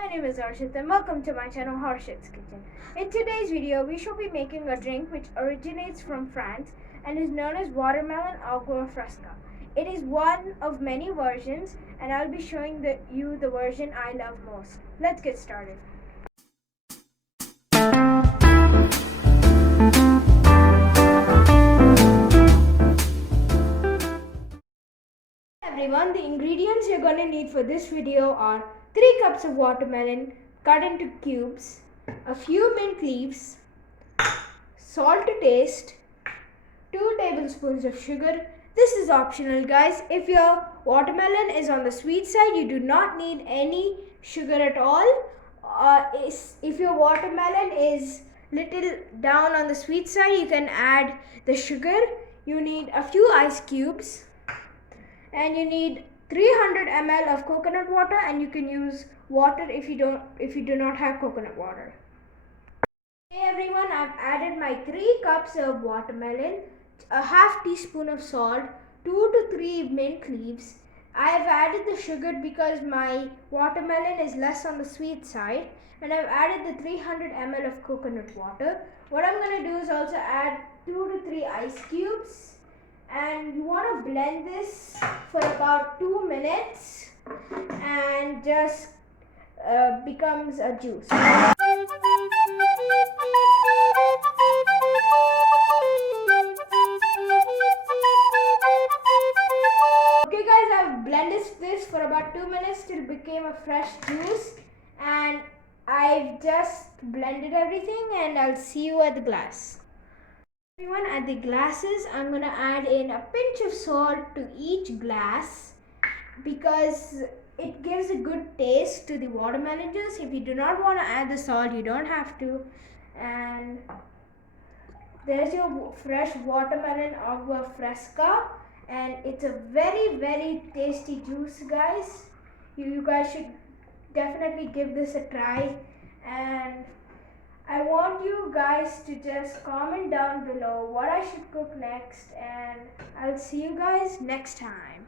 My name is Harshit and welcome to my channel Harshit's Kitchen. In today's video, we shall be making a drink which originates from France and is known as Watermelon Agua Fresca. It is one of many versions and I'll be showing you the version I love most. Let's get started. Everyone, the ingredients you're going to need for this video are 3 cups of watermelon cut into cubes, a few mint leaves, salt to taste, 2 tablespoons of sugar. This is optional, guys. If your watermelon is on the sweet side, you do not need any sugar at all. If your watermelon is little down on the sweet side, you can add the sugar. You need a few ice cubes and you need 300 ml of coconut water, and you can use water if you do not have coconut water. Hey everyone, I've added my 3 cups of watermelon, a half teaspoon of salt, 2 to 3 mint leaves. I have added the sugar because my watermelon is less on the sweet side, and I've added the 300 ml of coconut water. What I'm going to do is also add 2 to 3 ice cubes. And you want to blend this for about 2 minutes and just becomes a juice. Okay guys, I've blended this for about 2 minutes till it became a fresh juice, and I've just blended everything, and I'll see you at the glass. Everyone, at the glasses, I'm going to add in a pinch of salt to each glass because it gives a good taste to the watermelon juice. If you do not want to add the salt, you don't have to. And there's your fresh watermelon agua fresca, and it's a very tasty juice, guys. You guys should definitely give this a try, and I want you guys to just comment down below what I should cook next, and I'll see you guys next time.